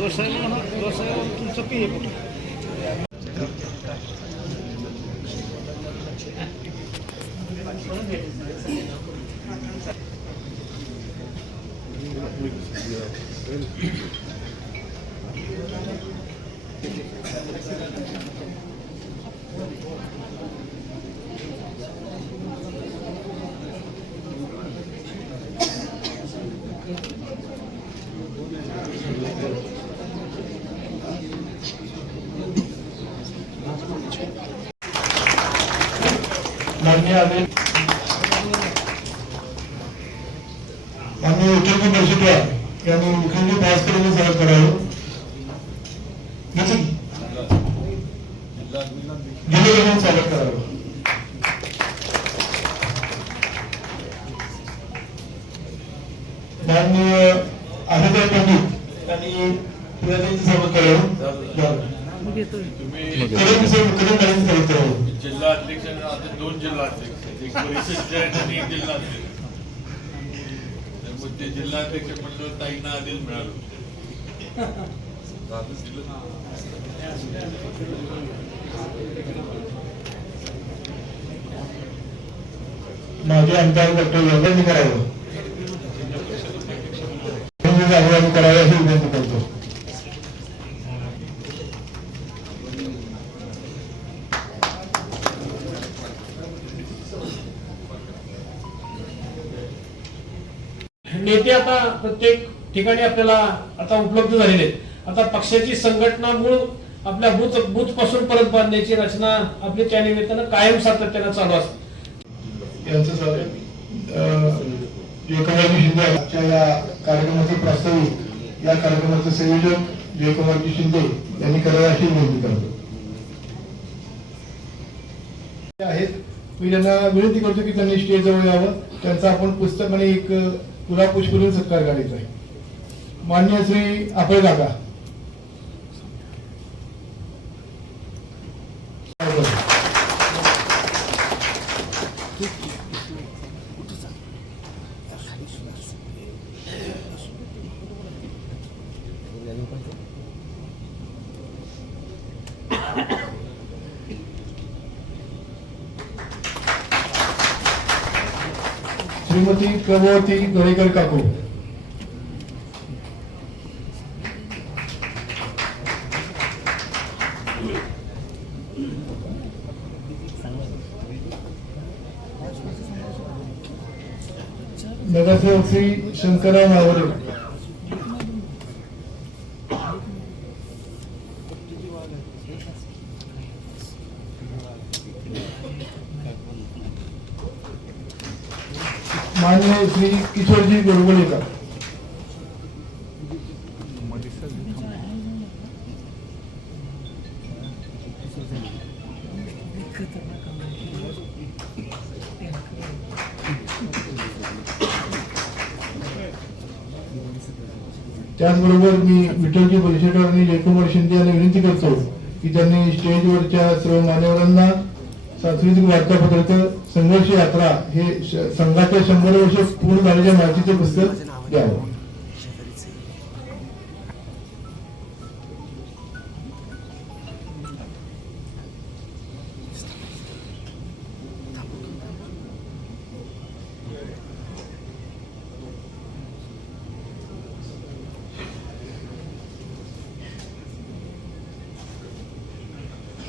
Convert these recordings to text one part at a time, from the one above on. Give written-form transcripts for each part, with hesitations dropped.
तुमचं पी माननीय उत्तर परिषदेला यांनी मुख्यमंत्री पास करून सादर करावं जिल्हा सादर करावं माननीय आदित्य पंडित यांनी पुण्यातील सादर करावं जिल्हा अध्यक्ष दोन जिल्हा अध्यक्ष एक परिषद आणि एक जिल्हा अध्यक्ष ते जिल्हा अध्यक्ष म्हणलं ताईंना आधीच मिळालं माझे आमदार डॉक्टर यांनी करावं करावं अशी विनंती करतो. नेते आता प्रत्येक ठिकाणी आपल्याला आता उपलब्ध झालेले आहेत. आता पक्षाची संघटना मूळ आपल्या बूथ पासून परत बांधण्याची रचना आपली त्या निमित्तानं कायम सातत्यानं चालू असते. यांचं स्वागत जयकुमारजी शिंदे आजच्या या कार्यक्रमाचे प्रास्ताविक या कार्यक्रमाचे संयोजक जयकुमारजी शिंदे यांनी करावं अशी विनंती करतो. मी त्यांना विनंती करतो की त्यांनी स्टेज जवळ यावं. त्यांचं आपण पुस्तक आणि एक तुला पुष्परून सत्कार करायचा आहे. माननीय श्री आपळे काका श्रीमती प्रभावती दरेकर काकू नगरसेवक श्री शंकरराव नावरे माननीय श्री किशोरजी गोडबोलेकर त्याचबरोबर मी विठ्ठलजी परिषदेवर आणि जयकुमार शिंदे यांना विनंती करतो की त्यांनी स्टेजवरच्या सर्व मान्यवरांना सांस्कृतिक वार्तापत्राचं संघर्ष यात्रा हे संघाच्या 100 वर्ष पूर्ण झालेल्या माहितीचं पुस्तक द्यावं.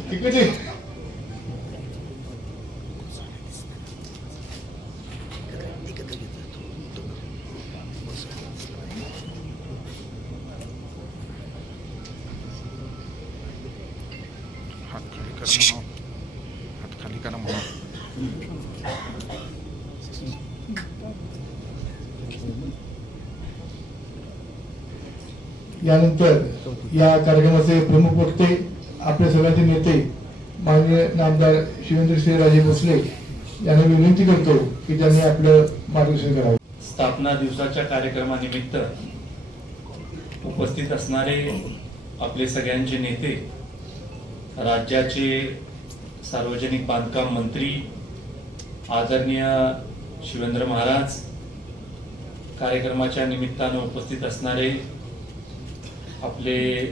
ठीक आहे. हात खाली करा म्हणा. यानंतर या कार्यक्रमाचे प्रमुख वक्ते आपले सगळ्यांचे नेते माननीय नामदार शिवेंद्रसिंहराजे भोसले यांना विनंती करतो की त्यांनी आपलं मार्गदर्शन करावं. स्थापना दिवसाच्या कार्यक्रमानिमित्त उपस्थित असणारे आपले सगळ्यांचे नेते, राज्याचे सार्वजनिक बांधकाम मंत्री आदरणीय शिवेंद्र महाराज, कार्यक्रमाच्या निमित्तानं उपस्थित असणारे आपले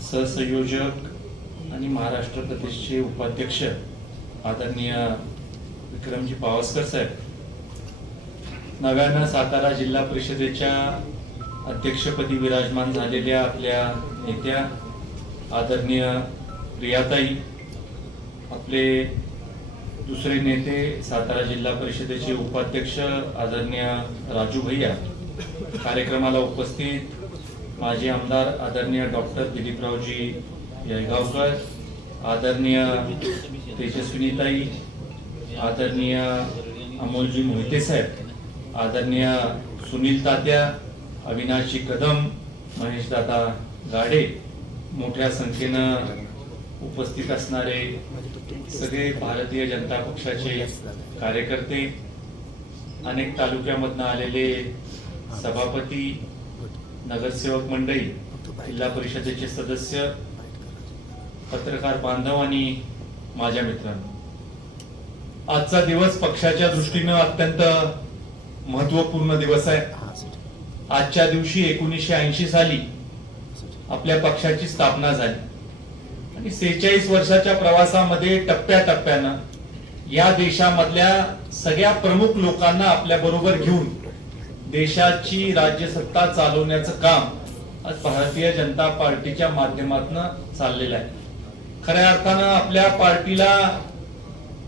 सहसंयोजक आणि महाराष्ट्र प्रदेशचे उपाध्यक्ष आदरणीय विक्रमजी पावसकर साहेब, नव्यानं सातारा जिल्हा परिषदेच्या अध्यक्षपदी विराजमान झालेल्या आपल्या नेत्या आदरणीय प्रियाताई, आपले दुसरे नेते सातारा जिल्हा परिषदेचे उपाध्यक्ष आदरणीय राजू भैया, कार्यक्रमाला उपस्थित माजी आमदार आदरणीय डॉक्टर दिलीपरावजी येळगावकर, आदरणीय तेजस्विनीताई, आदरणीय अमोलजी मोहिते साहेब, आदरणीय सुनील तात्या, अविनाशजी कदम, महेश दादा गाडे, मोठ्या संख्येनं उपस्थित असणारे सगळे भारतीय जनता पक्षाचे कार्यकर्ते, अनेक तालुक्यामधनं आलेले सभापती, नगरसेवक मंडळी, जिल्हा परिषदेचे सदस्य, पत्रकार बांधव आणि माझ्या मित्रांनो, आजचा दिवस पक्षाच्या दृष्टीनं अत्यंत महत्वपूर्ण दिवस आहे. आजच्या दिवशी 1980 साली आपल्या पक्षाची स्थापना झाली आणि 46 वर्षाच्या प्रवासामध्ये टप्प्याटप्प्यानं या देशामधल्या सगळ्या प्रमुख लोकांना आपल्या बरोबर घेऊन देशाची राज्यसत्ता चालवण्याचं काम आज भारतीय जनता पार्टीच्या माध्यमातून चाललेलं आहे. खऱ्या अर्थानं आपल्या पार्टीला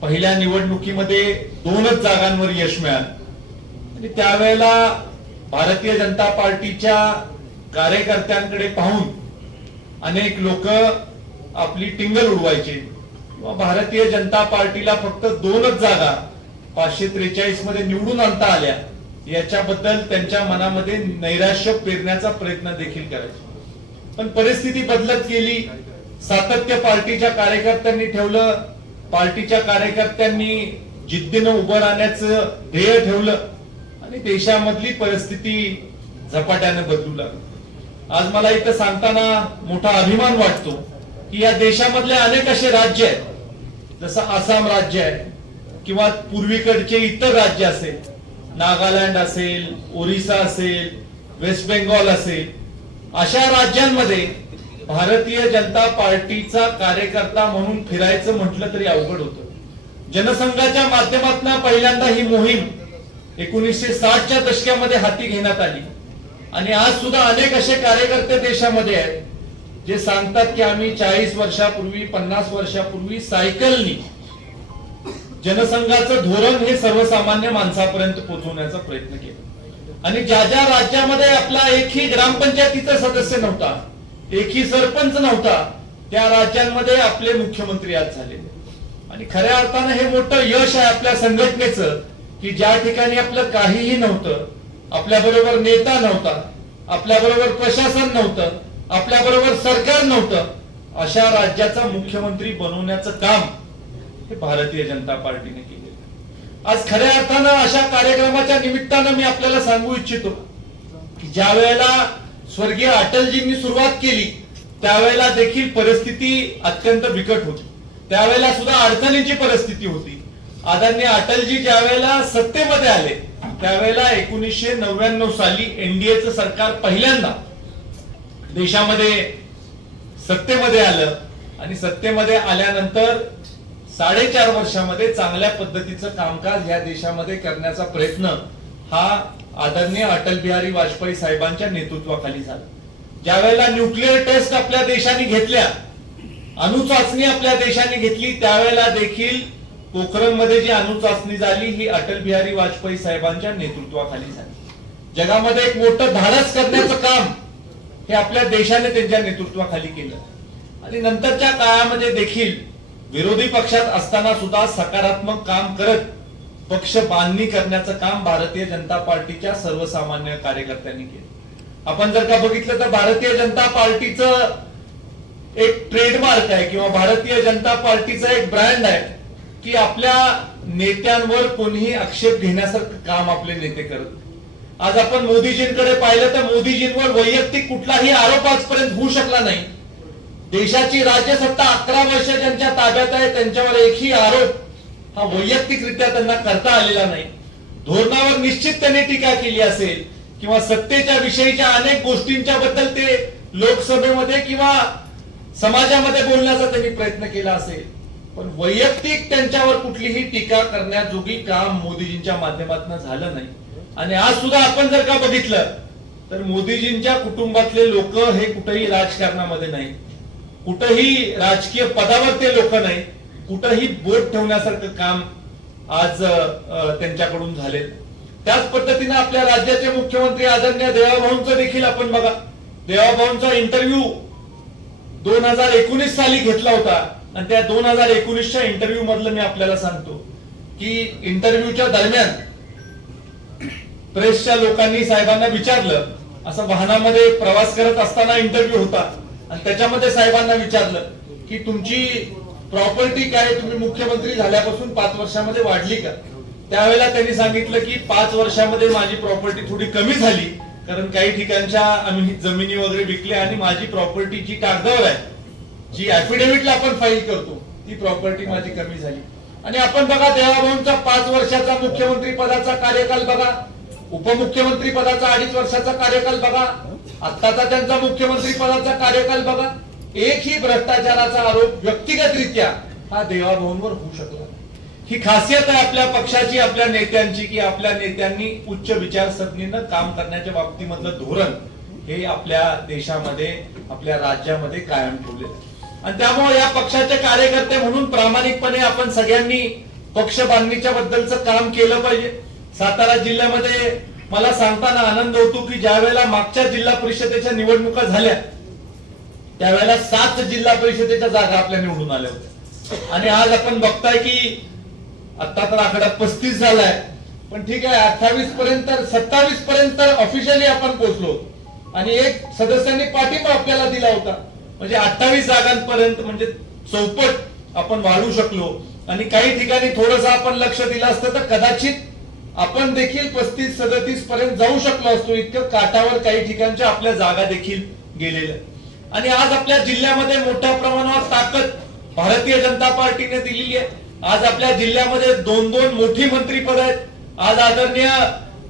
पहिल्या निवडणुकीमध्ये 2च जागांवर यश मिळालं आणि त्यावेळेला भारतीय जनता पार्टीच्या कार्यकर्त्यांकडे पाहून अनेक लोक आपली टिंगल उडवायचे किंवा भारतीय जनता पार्टीला फक्त 2च जागा 543 मध्ये निवडून आणता आल्या याच्याबद्दल त्यांच्या मनामध्ये नैराश्य पेरण्याचा प्रयत्न देखील करायचे. पण परिस्थिती बदलत गेली. सातत्य पार्टीच्या कार्यकर्त्यांनी ठेवलं. पार्टीच्या कार्यकर्त्यांनी जिद्दीनं उभं राहण्याचं ध्येय ठेवलं आणि देशामधली परिस्थिती झपाट्याने बदलू लागली. आज मला इथं सांगताना मोठा अभिमान वाटतो की या देशामधले अनेक असे राज्य आहेत, जसं आसाम राज्य आहे किंवा पूर्वीकडचे इतर राज्य असेल, नागालँड असेल, ओरिसा असेल, वेस्ट बेंगॉल असेल, अशा राज्यांमध्ये भारतीय जनता पार्टीचा कार्यकर्ता म्हणून फिरायचं म्हटलं तरी अवघड होतं. जनसंघाच्या माध्यमातून पहिल्यांदा ही मोहीम 1960च्या दशकामध्ये हाती घेण्यात आली आणि आज सुद्धा अनेक असे कार्यकर्ते देशामध्ये आहेत जे सांगतात की आम्ही 40 वर्षापूर्वी 50 वर्षापूर्वी सायकलनी जनसंघाचं धोरण हे सर्वसामान्य माणसापर्यंत पोहोचवण्याचा प्रयत्न केला आणि ज्या ज्या राज्यामध्ये आपला एकही ग्रामपंचायतीचा सदस्य नव्हता, एकही सरपंच नव्हता, त्या राज्यांमध्ये आपले मुख्यमंत्री आज झाले आणि खऱ्या अर्थानं हे मोठं यश आहे आपल्या संघटनेचं की ज्या ठिकाणी आपलं काहीही नव्हतं, आपल्या बरोबर नेता नव्हता, आपल्या बरोबर प्रशासन नव्हतं, आपल्या बरोबर सरकार नव्हतं, अशा राज्याचा मुख्यमंत्री बनवण्याचं काम हे भारतीय जनता पार्टीने केले. आज खऱ्या अर्थानं अशा कार्यक्रमाच्या निमित्तानं मी आपल्याला सांगू इच्छितो की ज्या वेळेला स्वर्गीय अटलजींनी सुरुवात केली त्यावेळेला देखील परिस्थिती अत्यंत बिकट होती. त्यावेळेला सुद्धा अडचणीची परिस्थिती होती. आदरणीय अटलजी ज्या वेळेला सत्तेमध्ये आले त्यावेळेला 1999 साली एनडीएचं सरकार पहिल्यांदा देशामध्ये सत्तेमध्ये आलं आणि सत्तेमध्ये आल्यानंतर 4.5 वर्षामध्ये चांगल्या पद्धतीचं कामकाज या देशामध्ये करण्याचा प्रयत्न हा आदरणीय अटल बिहारी वाजपेयी साहेबांच्या नेतृत्वाखाली झाला. ज्या वेळेला न्यूक्लिअर टेस्ट आपल्या देशाने घेतल्या, अणुचाचणी आपल्या देशाने घेतली, त्यावेळेला देखील पोखरणमध्ये जी अणुचाचणी झाली ही अटल बिहारी वाजपेयी साहेबांच्या नेतृत्वाखाली झाली. जगामध्ये एक मोठं धाडस करण्याचं काम हे आपल्या देशाने त्यांच्या नेतृत्वाखाली केलं आणि नंतरच्या काळामध्ये देखील विरोधी पक्षात असताना सुद्धा सकारात्मक काम करत पक्ष बांधणी करण्याचं काम भारतीय जनता पार्टीच्या सर्वसामान्य कार्यकर्त्यांनी केलं. आपण जर का बघितलं तर भारतीय जनता पार्टीचं एक ट्रेडमार्क आहे किंवा भारतीय जनता पार्टीचा एक ब्रँड आहे की आपल्या नेत्यांवर कोणीही आक्षेप घेण्यासारखं काम आपले नेते करत. आज आपण मोदीजींकडे पाहिलं तर मोदीजींवर वैयक्तिक कुठलाही आरोप आजपर्यंत होऊ शकला नाही. देशाची राज्यसत्ता 11 वर्ष ज्यांच्या ताब्यात आहे त्यांच्यावर एकही आरोप हा वैयक्तिकरित्या त्यांना करता आलेला नाही. धोरणावर निश्चित त्यांनी टीका केली असेल किंवा सत्तेच्या विषयीच्या अनेक गोष्टींच्या बद्दल ते लोकसभेमध्ये किंवा समाजामध्ये बोलण्याचा त्यांनी प्रयत्न केला असेल, पण वैयक्तिक त्यांच्यावर कुठलीही टीका करण्याजोगी काम मोदीजींच्या माध्यमातून झालं नाही. आणि आज सुद्धा आपण जर का बघितलं तर मोदीजींच्या कुटुंबातले लोक हे कुठेही राजकारणामध्ये नाही, कुठेही राजकीय पदावर ते लोक नाही, कुठेही बोट ठेवण्यासारखं काम आज त्यांच्याकडून झाले. त्याच पद्धतीने आपल्या राज्याचे मुख्यमंत्री आदरणीय देवाभाऊंचं देखील आपण बघा, देवाभाऊंचा इंटरव्ह्यू 2019 साली घेतला होता आणि त्या 2019च्या इंटरव्ह्यू मधलं मी आपल्याला सांगतो की इंटरव्ह्यूच्या दरम्यान प्रेसच्या लोकांनी साहेबांना विचारलं, असं वाहनामध्ये प्रवास करत असताना इंटरव्ह्यू होता आणि त्याच्यामध्ये साहेबांना विचारलं की तुमची प्रॉपर्टी काय, तुम्ही मुख्यमंत्री झाल्यापासून 5 वर्षामध्ये वाढली का? त्यावेळेला त्यांनी सांगितलं की 5 वर्षामध्ये माझी प्रॉपर्टी थोडी कमी झाली, कारण काही ठिकाणच्या आम्ही जमिनी वगैरे विकल्या आणि माझी प्रॉपर्टी जी कागदावर आहे, जी ऍफिडेव्हिटला आपण फाईल करतो, ती प्रॉपर्टी माझी कमी झाली. आणि आपण बघा देवाभाऊंचा 5 वर्षाचा मुख्यमंत्री पदाचा कार्यकाल बघा, उपमुख्यमंत्री पदाचा 2.5 वर्षाचा कार्यकाल बघा, आत्ताचा त्यांचा मुख्यमंत्री पदाचा कार्यकाल बघा, एकही भ्रष्टाचाराचा आरोप व्यक्तिगतरित्या हा देवाभाऊंवर होऊ शकला नाही. ही खासियत आहे आपल्या पक्षाची, आपल्या नेत्यांची, की आपल्या नेत्यांनी उच्च विचारसरणीनं काम करण्याच्या बाबतीमधलं धोरण हे आपल्या देशामध्ये, आपल्या राज्यामध्ये कायम ठेवले. आणि त्यामुळे या पक्षाचे कार्यकर्ते म्हणून प्रामाणिकपणे आपण सगळ्यांनी पक्ष बांधणीच्या बद्दलचं काम केलं पाहिजे. सातारा जिल्ह्यामध्ये मला सांगताना आनंद होतो की ज्या वेळेला मागच्या जिल्हा परिषदेच्या निवडणुका झाल्या त्यावेळेला 7 जिल्हा परिषदेच्या जागा आपल्या निवडून आल्या होत्या आणि आज आपण बघताय की आता तर आकडा 35 झालाय, पण ठीक आहे 28 पर्यंत 27 पर्यंत ऑफिशियली आपण पोहोचलो आणि एक सदस्यांनी पाठिंबा आपल्याला दिला होता, म्हणजे 28 जागांपर्यंत, म्हणजे चौपट आपण वाढू शकलो. आणि काही ठिकाणी थोडंसं आपण लक्ष दिलं असतं तर कदाचित आपण देखील 35-37 पर्यंत जाऊ शकलो असतो. इतकं काठावर काही ठिकाणच्या आपल्या जागा देखील गेलेल्या. आणि आज आपल्या जिल्ह्यामध्ये मोठ्या प्रमाणावर ताकद भारतीय जनता पार्टीने दिलेली आहे. आज आपल्या जिल्ह्यामध्ये 2-2 मोठी मंत्रीपद आहेत. आज आदरणीय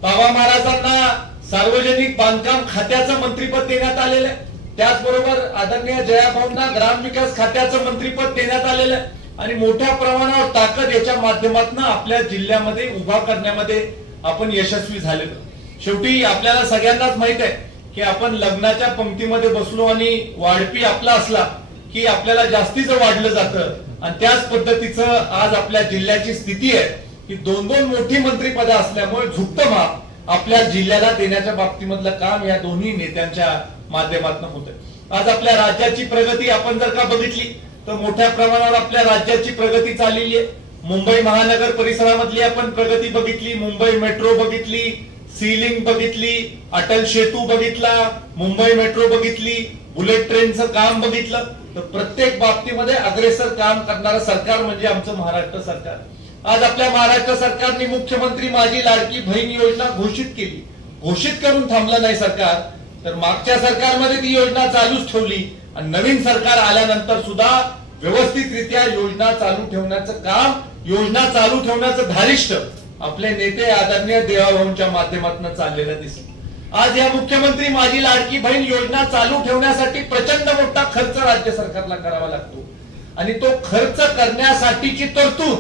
बाबा महाराजांना सार्वजनिक बांधकाम खात्याचं मंत्रीपद देण्यात आलेलं आहे. त्याचबरोबर आदरणीय जयाभाऊंना ग्रामविकास खात्याचं मंत्रीपद देण्यात आलेलं आहे. आणि मोठ्या प्रमाणावर ताकद याच्या माध्यमातून आपल्या जिल्ह्यामध्ये उभा करण्यामध्ये आपण यशस्वी झालेलो. शेवटी आपल्याला सगळ्यांनाच माहित आहे की आपण लग्नाच्या पंक्तीमध्ये बसलो आणि वाढपी आपला असला की आपल्याला जास्तीचं वाढलं जातं. आणि त्याच पद्धतीचं आज आपल्या जिल्ह्याची स्थिती आहे की 2-2 मोठी मंत्रिपदं असल्यामुळे झुकतं माप आपल्या जिल्ह्याला देण्याच्या बाबतीमधलं काम या दोन्ही नेत्यांच्या माध्यमातून होतं. आज आपल्या राज्याची प्रगती आपण जर का बघितली तर मोठ्या प्रमाणावर आपल्या राज्याची प्रगती चाललेली आहे. मुंबई महानगर परिसरामधली आपण प्रगती बघितली, मुंबई मेट्रो बघितली, सीलिंग बघितली, अटल सेतू बघितला, मुंबई मेट्रो बघितली, बुलेट ट्रेनचं काम बघितलं. तर प्रत्येक बाबतीमध्ये अग्रेसर काम करणारं सरकार म्हणजे आमचं महाराष्ट्र सरकार. आज आपल्या महाराष्ट्र सरकारने मुख्यमंत्री माझी लाडकी बहीण योजना घोषित केली. घोषित करून थांबलं नाही सरकार, तर मागच्या सरकारमध्ये ती योजना चालूच ठेवली आणि नवीन सरकार आल्यानंतर सुद्धा व्यवस्थितरित्या योजना चालू ठेवण्याचं काम, योजना चालू ठेवण्याचं धारिष्ट आपले नेते आदरणीय देवाभाऊंच्या माध्यमातून चाललेलं दिसतं. आज या मुख्यमंत्री माझी लाडकी बहीण योजना चालू ठेवण्यासाठी प्रचंड मोठा खर्च राज्य सरकारला करावा लागतो आणि तो खर्च करण्यासाठीची तरतूद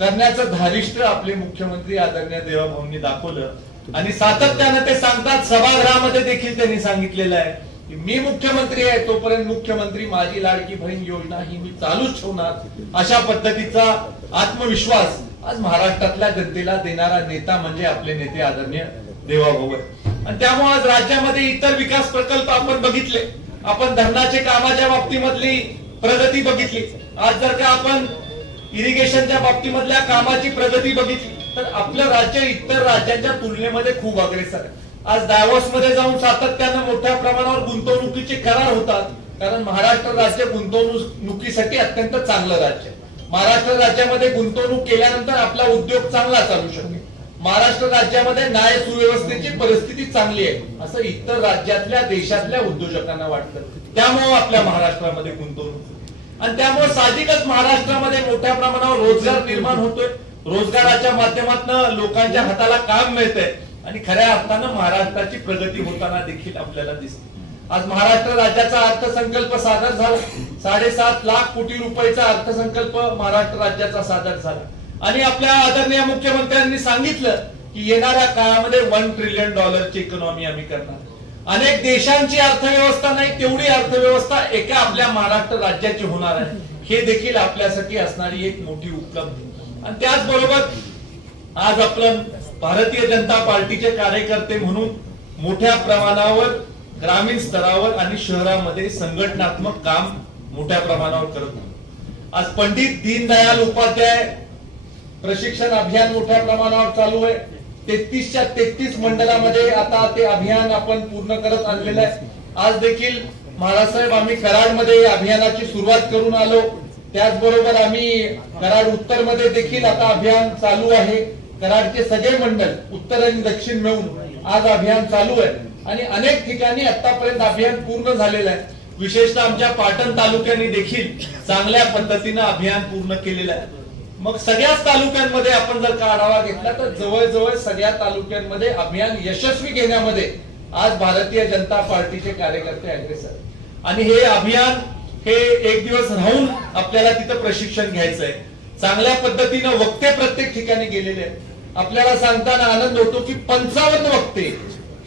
करण्याचं धारिष्ट आपले मुख्यमंत्री आदरणीय देवाभाऊंनी दाखवलं. आणि सातत्यानं ते सांगतात, सभागृहामध्ये देखील त्यांनी सांगितलेलं आहे की मी मुख्यमंत्री आहे तोपर्यंत मुख्यमंत्री माझी लाडकी बहीण योजना ही मी चालूच ठेवणार. अशा पद्धतीचा आत्मविश्वास आज महाराष्ट्रातल्या जनतेला देणारा नेता म्हणजे आपले नेते आदरणीय देवाभाऊ आहे. आणि त्यामुळे आज राज्यामध्ये इतर विकास प्रकल्प आपण बघितले, आपण धरणाच्या कामाच्या बाबतीमधली प्रगती बघितली. आज जर का आपण इरिगेशनच्या बाबतीमधल्या कामाची प्रगती बघितली तर आपलं राज्य इतर राज्यांच्या तुलनेमध्ये खूप अग्रेसर आहे. आज दावोस मध्ये जाऊन सातत्यानं मोठ्या प्रमाणावर गुंतवणुकीचे करार होतात, कारण महाराष्ट्र राज्य गुंतवणुकीसाठी अत्यंत चांगलं राज्य आहे. महाराष्ट्र राज्यामध्ये गुंतवणूक केल्यानंतर आपला उद्योग चांगला चालू शकेल. महाराष्ट्र राज्यामध्ये न्याय सुव्यवस्थेची परिस्थिती चांगली आहे असं इतर राज्यातल्या देशातल्या उद्योजकांना वाटतं. त्यामुळे आपल्या महाराष्ट्रामध्ये गुंतवणूक आणि त्यामुळे साहजिकच महाराष्ट्रामध्ये मोठ्या प्रमाणावर रोजगार निर्माण होतोय. रोजगाराच्या माध्यमातून लोकांच्या हाताला काम मिळतंय आणि खऱ्या अर्थानं महाराष्ट्राची प्रगती होताना देखील आपल्याला दिसते. आज महाराष्ट्र राज्याचा अर्थसंकल्प सादर झाला. 7.5 लाख कोटी रुपयाचा अर्थसंकल्प महाराष्ट्र राज्याचा सादर झाला आणि आपल्या आदरणीय मुख्यमंत्र्यांनी सांगितलं की येणाऱ्या काळामध्ये $1 ट्रिलियन इकॉनॉमी आम्ही करणार. अनेक देशांची अर्थव्यवस्था नाही तेवढी अर्थव्यवस्था एका आपल्या महाराष्ट्र राज्याची होणार आहे. हे देखील आपल्यासाठी असणारी एक मोठी उपलब्धी. आणि त्याचबरोबर आज आपलं भारतीय जनता पार्टीचे कार्यकर्ते म्हणून मोठ्या प्रमाणावर ग्रामीण स्तरावर आणि शहरामध्ये संघटनात्मक काम मोठ्या प्रमाणावर करत आहोत. आज पंडित दीनदयाल उपाध्याय प्रशिक्षण अभियान मोठ्या प्रमाणावर चालू आहे. 33च्या 33 मंडळामध्ये आता ते अभियान आपण पूर्ण करत आणलेलं आहे. आज देखील महाराजसाहेब आम्ही कराडमध्ये अभियानाची सुरुवात करून आलो. त्याचबरोबर आम्ही कराड उत्तर मध्ये देखील आता अभियान चालू आहे. कराडचे सगळे मंडळ उत्तर आणि दक्षिण मिळून आज अभियान चालू आहे आणि अनेक ठिकाणी आतापर्यंत अभियान पूर्ण झालेलं आहे. विशेषतः आमच्या पाटण तालुक्याने देखील चांगल्या पद्धतीनं अभियान पूर्ण केलेलं आहे. मग सगळ्याच तालुक्यांमध्ये आपण जर का आढावा घेतला तर जवळजवळ सगळ्या तालुक्यांमध्ये अभियान यशस्वी घेण्यामध्ये आज भारतीय जनता पार्टीचे कार्यकर्ते अग्रेसर आणि हे अभियान हे एक दिवस राहून आपल्याला तिथं प्रशिक्षण घ्यायचं आहे. चांगल्या पद्धतीनं वक्ते प्रत्येक ठिकाणी गेलेले आहेत. आपल्याला सांगताना आनंद होतो की 55 वक्ते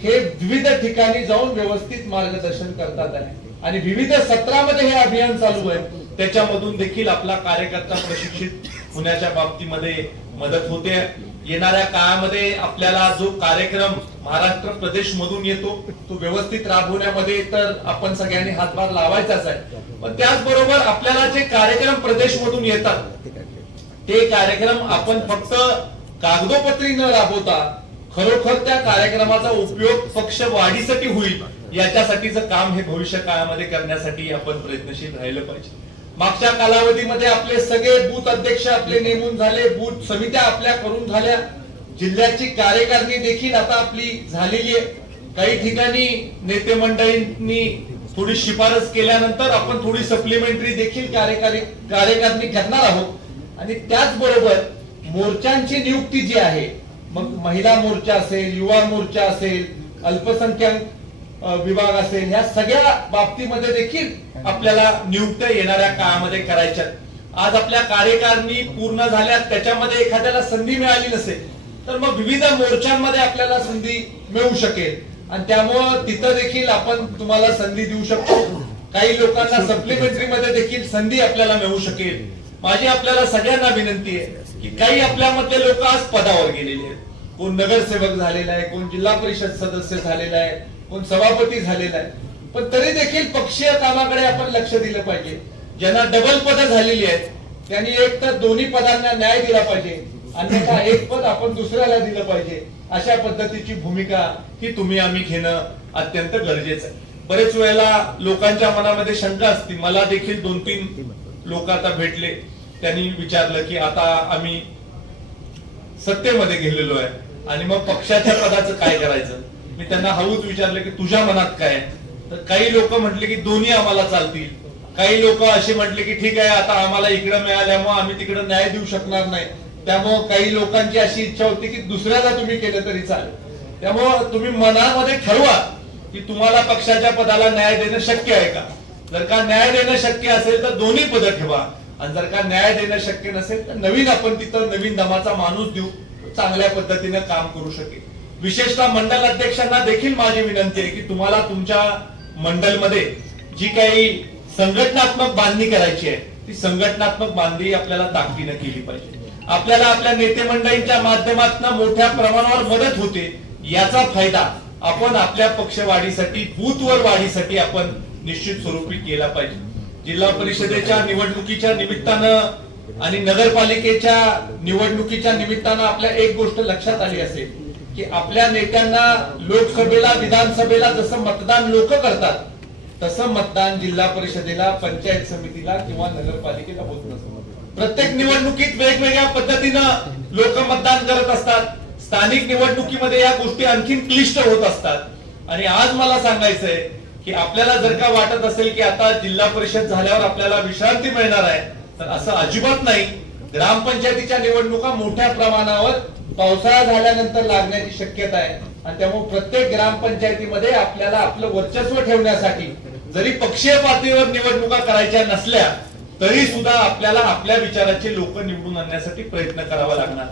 हे विविध ठिकाणी जाऊन व्यवस्थित मार्गदर्शन करतात आहे आणि विविध सत्रामध्ये हे अभियान चालू आहे. त्याच्यामधून देखील आपला कार्यकर्ता प्रशिक्षित होण्याच्या बाबतीमध्ये मदत होते. येणाऱ्या काळामध्ये आपल्याला जो कार्यक्रम महाराष्ट्र प्रदेश मधून येतो तो व्यवस्थित राबवण्यामध्ये तर आपण सगळ्यांनी हातभार लावायचाच आहे. पण त्याचबरोबर आपल्याला जे कार्यक्रम प्रदेश मधून येतात ते कार्यक्रम आपण फक्त कागदोपत्री न राबवता खरोखर त्या कार्यक्रमाचा उपयोग पक्ष वाढीसाठी होईल याच्यासाठीचं काम हे भविष्य काळामध्ये करण्यासाठी आपण प्रयत्नशील राहिलं पाहिजे. मागच्या कालावधीमध्ये आपले सगळे बूथ अध्यक्ष आपले नेमून झाले, बूथ समित्या आपल्या करून झाल्या, जिल्ह्याची कार्यकारिणी देखील आता आपली झालेली आहे. काही ठिकाणी नेते मंडळींनी थोडी शिफारस केल्यानंतर आपण थोडी सप्लिमेंटरी देखील कार्यकारिणी करणार आहोत आणि त्याचबरोबर मोर्चांची नियुक्ती जी आहे मग महिला मोर्चा असेल, युवा मोर्चा असेल, अल्पसंख्याक विभाग असेल, ह्या सगळ्या बाबतीमध्ये देखील आपल्याला नियुक्त्या येणाऱ्या काळामध्ये करायच्या. आज आपल्या कार्यकारिणी पूर्ण झाल्या त्याच्यामध्ये एखाद्याला संधी मिळाली नसेल तर मग विविध मोर्चांमध्ये आपल्याला संधी मिळू शकेल आणि त्यामुळं तिथं देखील आपण तुम्हाला संधी देऊ शकतो. काही लोकांना सप्लिमेंटरी मध्ये देखील संधी आपल्याला मिळू शकेल. माझी आपल्याला सगळ्यांना विनंती आहे की काही आपल्यामधले लोक आज पदावर गेलेले आहेत. कोण नगरसेवक झालेला आहे, कोण जिल्हा परिषद सदस्य झालेला आहे, कोण सभापती झालेला आहे. पण तरी देखील पक्षीय कामाकडे आपण लक्ष दिलं पाहिजे. ज्यांना डबल पद झालेली आहेत त्यांनी एक तर दोन्ही पदांना न्याय दिला पाहिजे, अन्यथा एक पद आपण दुसऱ्याला दिलं पाहिजे. अशा पद्धतीची भूमिका ही तुम्ही आम्ही घेणं अत्यंत गरजेचं आहे. बरेच वेळेला लोकांच्या मनामध्ये शंका असते. मला देखील 2-3 लोक आता भेटले, त्यांनी विचारलं की आता आम्ही सत्तेमध्ये गेलेलो आहे आणि मग पक्षाच्या पदाचं काय करायचं. मी त्यांना हळूच विचारलं की तुझ्या मनात काय. तर काही लोक म्हटले की दोन्ही आम्हाला चालतील. काही लोक असे म्हटले की ठीक आहे आता आम्हाला इकडे मिळाल्यामुळे आम्ही तिकडे न्याय देऊ शकणार नाही. त्यामुळे काही लोकांची अशी इच्छा होती की दुसऱ्याला तुम्ही केलं तरी चालेल. त्यामुळे तुम्ही मनामध्ये ठरवा की तुम्हाला पक्षाच्या पदाला न्याय देणं शक्य आहे का. जर का न्याय देणं शक्य असेल तर दोन्ही पद ठेवा आणि जर का न्याय देणं शक्य नसेल तर नवीन आपण तिथं नवीन दमाचा माणूस देऊ, चांगल्या पद्धतीने काम करू शकेल. विशेषतः मंडल अध्यक्षांना देखील माझी विनंती आहे की तुम्हाला तुमच्या मंडलमध्ये जी काही संघटनात्मक बांधणी करायची आहे ती संघटनात्मक बांधणी आपल्याला ताकदीने केली पाहिजे. आपल्याला आपल्या नेते मंडळींच्या माध्यमातून मोठ्या प्रमाणावर मदत होते. याचा फायदा आपण आपल्या पक्षवाढीसाठी बूथवर वाढीसाठी आपण निश्चित स्वरूपी केला पाहिजे. जिल्हा परिषदेच्या निवडणुकीच्या निमित्तानं आणि नगरपालिकेच्या निवडणुकीच्या निमित्तानं आपल्या एक गोष्ट लक्षात आली असेल की आपल्या नेत्यांना लोकसभेला विधानसभेला जसं मतदान लोक करतात तसं मतदान जिल्हा परिषदेला, पंचायत समितीला किंवा नगरपालिकेला होत नसतं. प्रत्येक निवडणुकीत वेगवेगळ्या पद्धतीनं लोक मतदान करत असतात. स्थानिक निवडणुकीमध्ये या गोष्टी आणखीन क्लिष्ट होत असतात आणि आज मला सांगायचंय की आपल्याला जर का वाटत असेल की आता जिल्हा परिषद झाल्यावर आपल्याला विश्रांती मिळणार आहे तर असं अजिबात नाही. ग्रामपंचायतीच्या निवडणुका मोठ्या प्रमाणावर पावसाळा झाल्यानंतर लागण्याची शक्यता आहे. आणि त्यामुळे प्रत्येक ग्रामपंचायतीमध्ये आपल्याला आपलं वर्चस्व ठेवण्यासाठी जरी पक्षीय पातळीवर निवडणुका करायच्या नसल्या तरी सुद्धा आपल्याला आपल्या विचाराचे लोक निवडून आणण्यासाठी प्रयत्न करावा लागणार.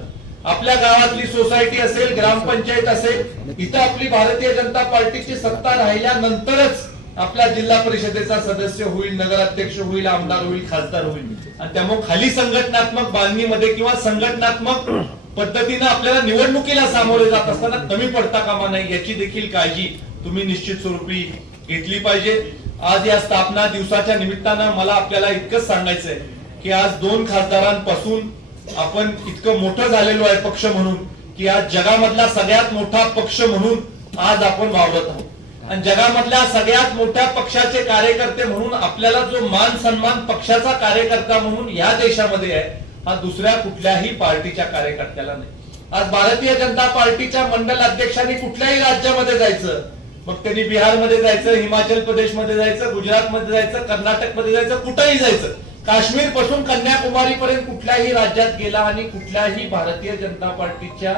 आपल्या गावातली सोसायटी असेल, ग्रामपंचायत असेल, इथं आपली भारतीय जनता पार्टीची सत्ता राहिल्यानंतरच आपला जिल्हा परिषदेचा सदस्य होईल, नगराध्यक्ष होईल, आमदार होईल, खासदार होईल. आणि त्यामुळे खाली संघटनात्मक बांधणीमध्ये किंवा संघटनात्मक पद्धतीनं आपल्याला निवडणुकीला सामोरे जात असताना कमी पडता कामा नये याची देखील काळजी तुम्ही निश्चित स्वरूपी घेतली पाहिजे. आज या स्थापना दिवसाच्या निमित्तानं मला आपल्याला इतकंच सांगायचंय की आज 2 खासदारांपासून आपण इतकं मोठं झालेलो आहे पक्ष म्हणून की आज जगामधला सगळ्यात मोठा पक्ष म्हणून आज आपण वावरत आहोत. आणि जगामधल्या सगळ्यात मोठ्या पक्षाचे कार्यकर्ते म्हणून आपल्याला जो मान सन्मान पक्षाचा कार्यकर्ता म्हणून या देशामध्ये आहे हा दुसऱ्या कुठल्याही पार्टीच्या कार्यकर्त्याला नाही. आज भारतीय जनता पार्टीच्या मंडल अध्यक्षांनी कुठल्याही राज्यामध्ये जायचं, मग त्यांनी बिहारमध्ये जायचं, हिमाचल प्रदेशमध्ये जायचं, गुजरातमध्ये जायचं, कर्नाटकमध्ये जायचं, कुठेही जायचं, काश्मीर पासून कन्याकुमारी पर्यंत कुठल्याही राज्यात गेला आणि कुठल्याही भारतीय जनता पार्टीच्या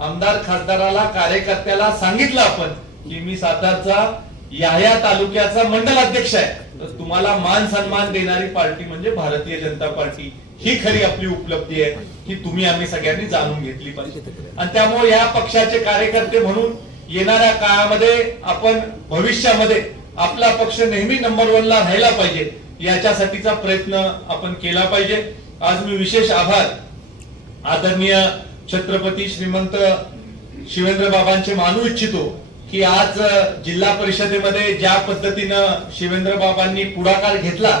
आमदार खासदाराला कार्यकर्त्याला सांगितलं आपण की मी सातारचा याह्या तालुक्याचा मंडल अध्यक्ष आहे, तर तुम्हाला मान सन्मान देणारी पार्टी म्हणजे भारतीय जनता पार्टी. ही खरी आपली उपलब्धी आहे की तुम्ही आम्ही सगळ्यांनी जाणून घेतली पाहिजे. आणि त्यामुळे या पक्षाचे कार्यकर्ते म्हणून येणाऱ्या काळामध्ये आपण भविष्यामध्ये आपला पक्ष नेहमी नंबर 1 ला राहिला पाहिजे याच्यासाठीचा प्रयत्न आपण केला पाहिजे. आज मी विशेष आभार आदरणीय छत्रपती श्रीमंत शिवेंद्र बाबांचे मानू इच्छितो की आज जिल्हा परिषदेमध्ये ज्या पद्धतीनं शिवेंद्र बाबांनी पुढाकार घेतला,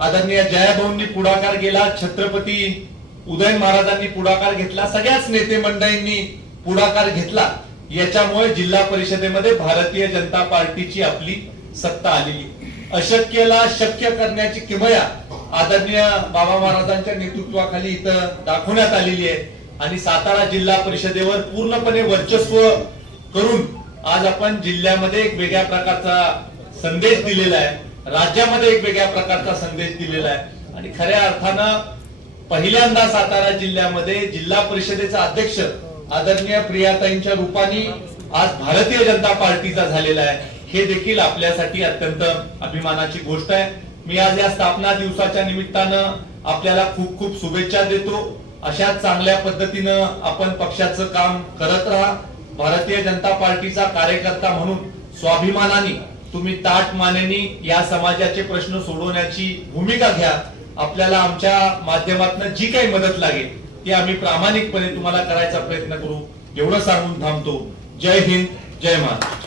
आदरणीय जयाभाऊंनी पुढाकार गेला, छत्रपती उदयन महाराजांनी पुढाकार घेतला, सगळ्याच नेते मंडळींनी पुढाकार घेतला, याच्यामुळे जिल्हा परिषदेमध्ये भारतीय जनता पार्टीची आपली सत्ता आलेली. अशक्यला शक्य करण्याची किमया आदरणीय बाबा महाराजांच्या नेतृत्वाखाली इथं दाखवण्यात आलेली आहे. आणि सातारा जिल्हा परिषदेवर पूर्णपणे वर्चस्व करून आज आपण जिल्ह्यामध्ये एक वेगळ्या प्रकारचा संदेश दिलेला आहे, राज्यामध्ये एक वेगळ्या प्रकारचा संदेश दिलेला आहे. आणि खऱ्या अर्थानं पहिल्यांदा सातारा जिल्ह्यामध्ये जिल्हा परिषदेचा अध्यक्ष आदरणीय प्रियाताईंच्या रूपाने आज भारतीय जनता पार्टीचा झालेला आहे. हे देखील आपल्यासाठी अत्यंत अभिमानाची गोष्ट आहे. मी आज या स्थापना दिवसाच्या निमित्तानं आपल्याला खूप खूप शुभेच्छा देतो. अशा चांगल्या पद्धतीनं आपण पक्षाचं काम करत राहा. भारतीय जनता पार्टीचा कार्यकर्ता म्हणून स्वाभिमानाने तुम्ही ताठ मानेनी या समाजाचे प्रश्न सोडवण्याची भूमिका घ्या. आपल्याला आमच्या माध्यमातून जी काही मदत लागेल ती आम्ही प्रामाणिकपणे तुम्हाला करायचा प्रयत्न करू, एवढं सांगून थांबतो. जय हिंद, जय महाराष्ट्र.